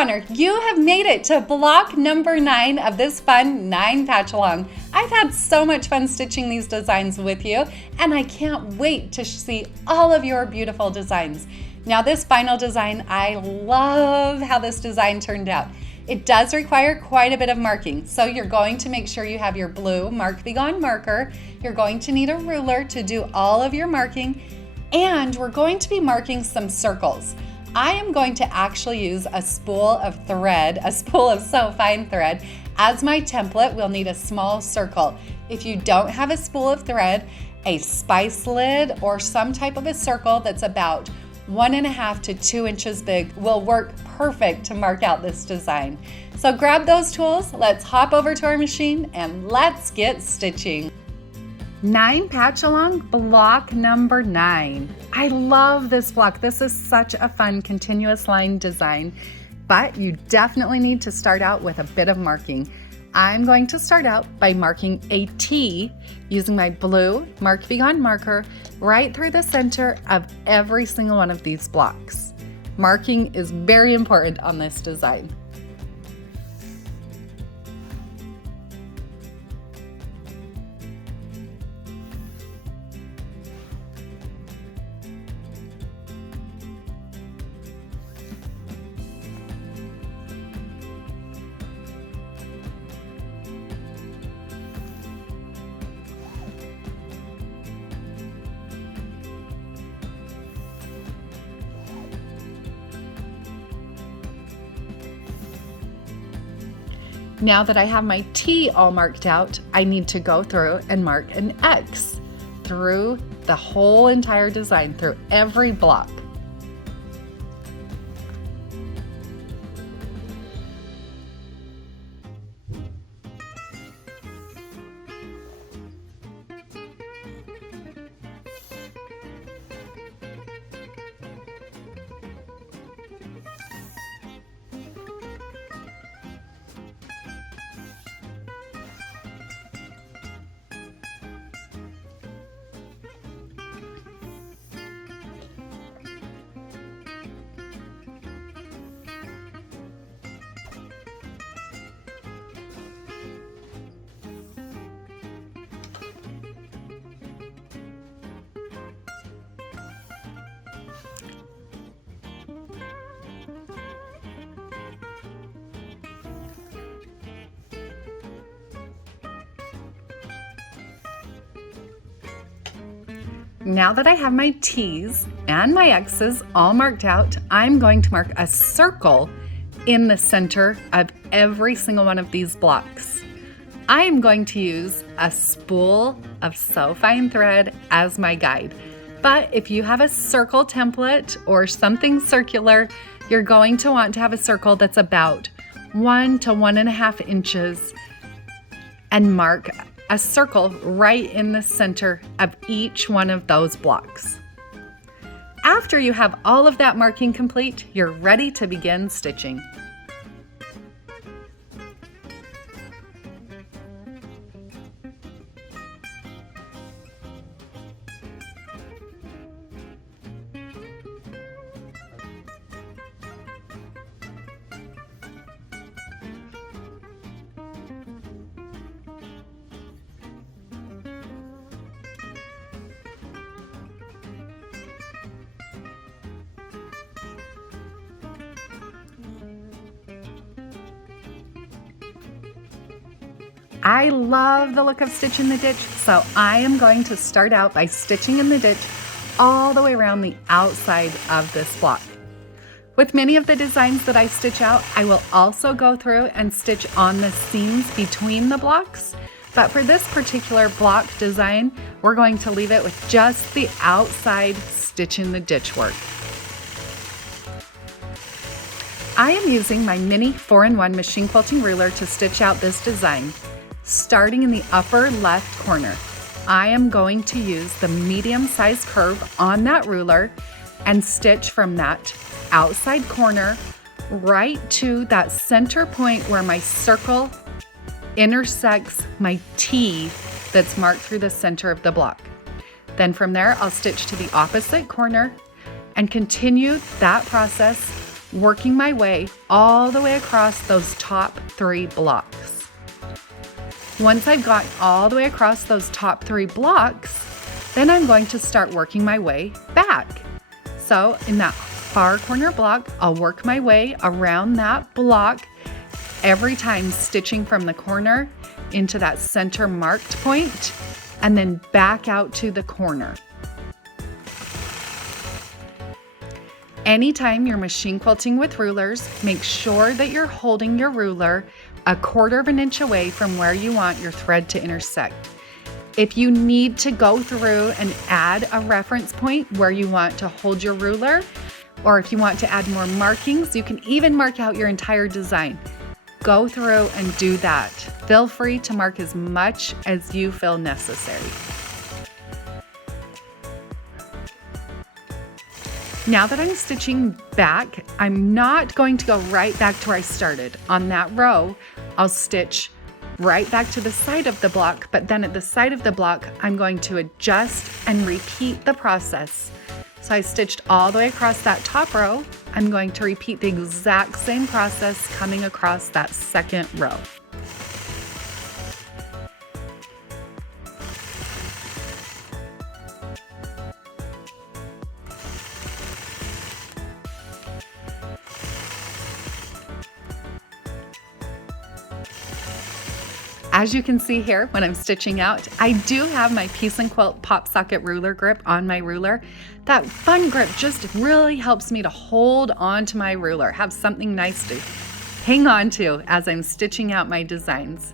Bonner, you have made it to block number 9 of this fun 9 patch along. I've had so much fun stitching these designs with you, and I can't wait to see all of your beautiful designs. Now this final design, I love how this design turned out. It does require quite a bit of marking, so you're going to make sure you have your blue Mark Be Gone marker. You're going to need a ruler to do all of your marking, and we're going to be marking some circles. I am going to actually use a spool of thread, a spool of so fine thread. As my template, we'll need a small circle. If you don't have a spool of thread, a spice lid or some type of a circle that's about 1.5 to 2 inches big will work perfect to mark out this design. So grab those tools, let's hop over to our machine and let's get stitching. 9 patch along, block number 9. I love this block. This is such a fun continuous line design, but you definitely need to start out with a bit of marking. I'm going to start out by marking a T using my blue Mark Be Gone marker right through the center of every single one of these blocks. Marking is very important on this design. Now that I have my T all marked out, I need to go through and mark an X through the whole entire design, through every block. Now that I have my T's and my X's all marked out, I'm going to mark a circle in the center of every single one of these blocks. I am going to use a spool of so fine thread as my guide, but if you have a circle template or something circular, you're going to want to have a circle that's about 1 to 1.5 inches and mark a circle right in the center of each one of those blocks. After you have all of that marking complete, you're ready to begin stitching. I love the look of Stitch in the Ditch, so I am going to start out by stitching in the ditch all the way around the outside of this block. With many of the designs that I stitch out, I will also go through and stitch on the seams between the blocks, but for this particular block design, we're going to leave it with just the outside Stitch in the Ditch work. I am using my mini 4-in-1 machine quilting ruler to stitch out this design. Starting in the upper left corner, I am going to use the medium-sized curve on that ruler and stitch from that outside corner right to that center point where my circle intersects my T that's marked through the center of the block. Then from there, I'll stitch to the opposite corner and continue that process working my way all the way across those top 3 blocks. Once I've got all the way across those top 3 blocks, then I'm going to start working my way back. So in that far corner block, I'll work my way around that block, every time stitching from the corner into that center marked point, and then back out to the corner. Anytime you're machine quilting with rulers, make sure that you're holding your ruler 1/4 inch away from where you want your thread to intersect. If you need to go through and add a reference point where you want to hold your ruler, or if you want to add more markings, you can even mark out your entire design. Go through and do that. Feel free to mark as much as you feel necessary. Now that I'm stitching back, I'm not going to go right back to where I started. On that row, I'll stitch right back to the side of the block, but then at the side of the block, I'm going to adjust and repeat the process. So I stitched all the way across that top row. I'm going to repeat the exact same process coming across that second row. As you can see here, when I'm stitching out, I do have my Piece and Quilt Pop Socket ruler grip on my ruler. That fun grip just really helps me to hold on to my ruler, have something nice to hang on to as I'm stitching out my designs.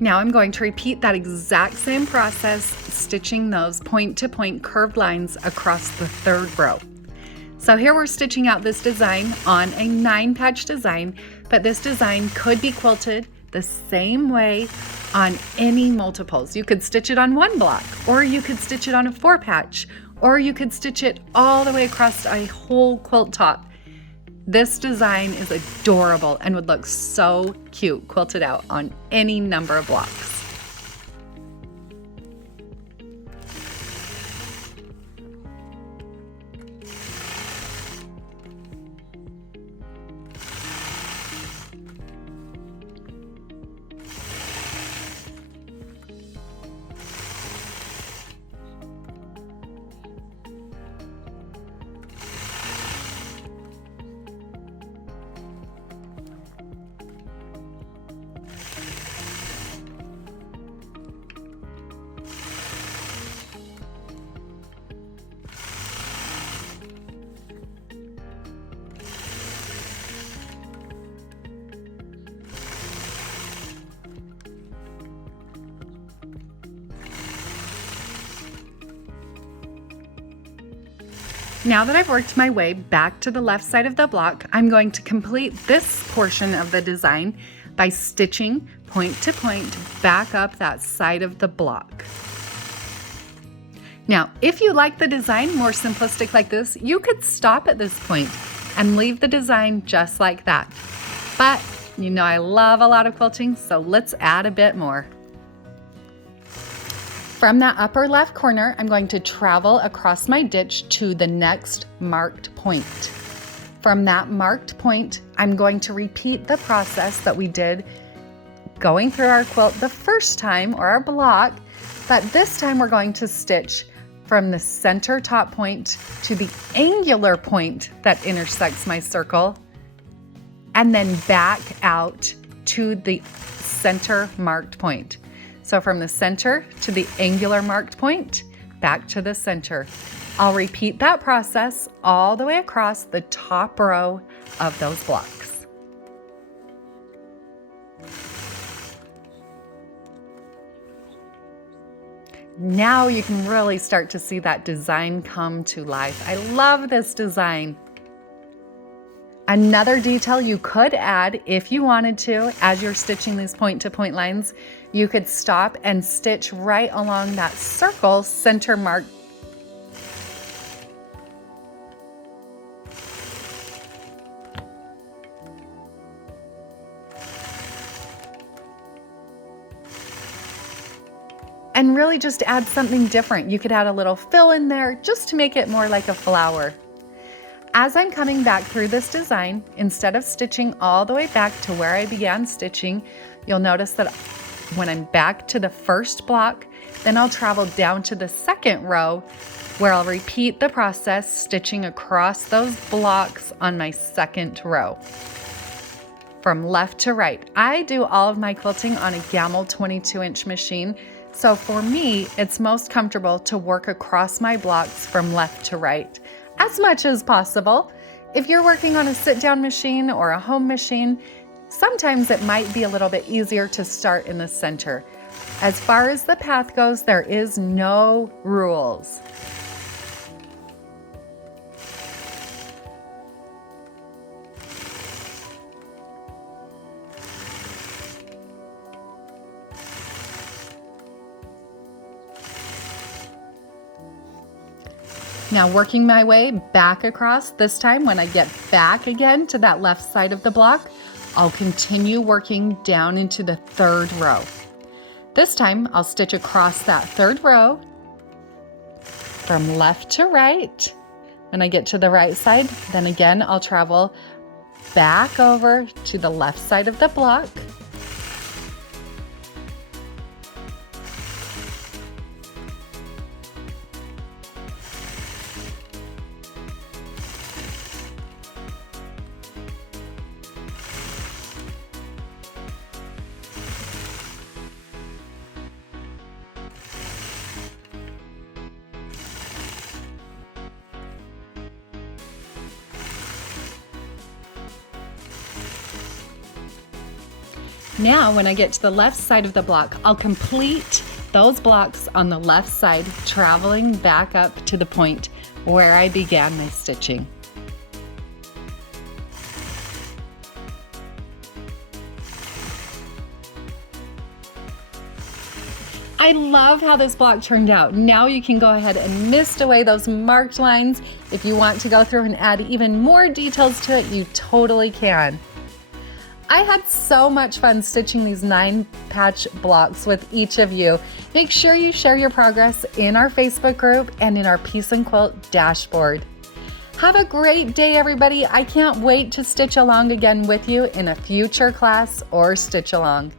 Now I'm going to repeat that exact same process, stitching those point-to-point curved lines across the 3rd row. So here we're stitching out this design on a 9-patch design, but this design could be quilted the same way on any multiples. You could stitch it on 1 block, or you could stitch it on a 4-patch, or you could stitch it all the way across a whole quilt top. This design is adorable and would look so cute quilted out on any number of blocks. Now that I've worked my way back to the left side of the block, I'm going to complete this portion of the design by stitching point to point back up that side of the block. Now, if you like the design more simplistic like this, you could stop at this point and leave the design just like that. But you know I love a lot of quilting, so let's add a bit more. From that upper left corner, I'm going to travel across my ditch to the next marked point. From that marked point, I'm going to repeat the process that we did going through our quilt the first time, or our block, but this time we're going to stitch from the center top point to the angular point that intersects my circle, and then back out to the center marked point. So from the center to the angular marked point, back to the center. I'll repeat that process all the way across the top row of those blocks. Now you can really start to see that design come to life. I love this design. Another detail you could add if you wanted to, as you're stitching these point-to-point lines, you could stop and stitch right along that circle center mark. And really just add something different. You could add a little fill in there just to make it more like a flower. As I'm coming back through this design, instead of stitching all the way back to where I began stitching, you'll notice that when I'm back to the first block, then I'll travel down to the second row where I'll repeat the process, stitching across those blocks on my second row. From left to right. I do all of my quilting on a Gammill 22-inch machine, so for me, it's most comfortable to work across my blocks from left to right, as much as possible. If you're working on a sit-down machine or a home machine, sometimes it might be a little bit easier to start in the center. As far as the path goes, there is no rules. Now working my way back across, this time when I get back again to that left side of the block, I'll continue working down into the third row. This time I'll stitch across that third row from left to right. When I get to the right side, then again I'll travel back over to the left side of the block. Now, when I get to the left side of the block, I'll complete those blocks on the left side, traveling back up to the point where I began my stitching. I love how this block turned out. Now you can go ahead and mist away those marked lines. If you want to go through and add even more details to it, you totally can. I had so much fun stitching these 9 patch blocks with each of you. Make sure you share your progress in our Facebook group and in our Piece and Quilt dashboard. Have a great day, everybody. I can't wait to stitch along again with you in a future class or stitch along.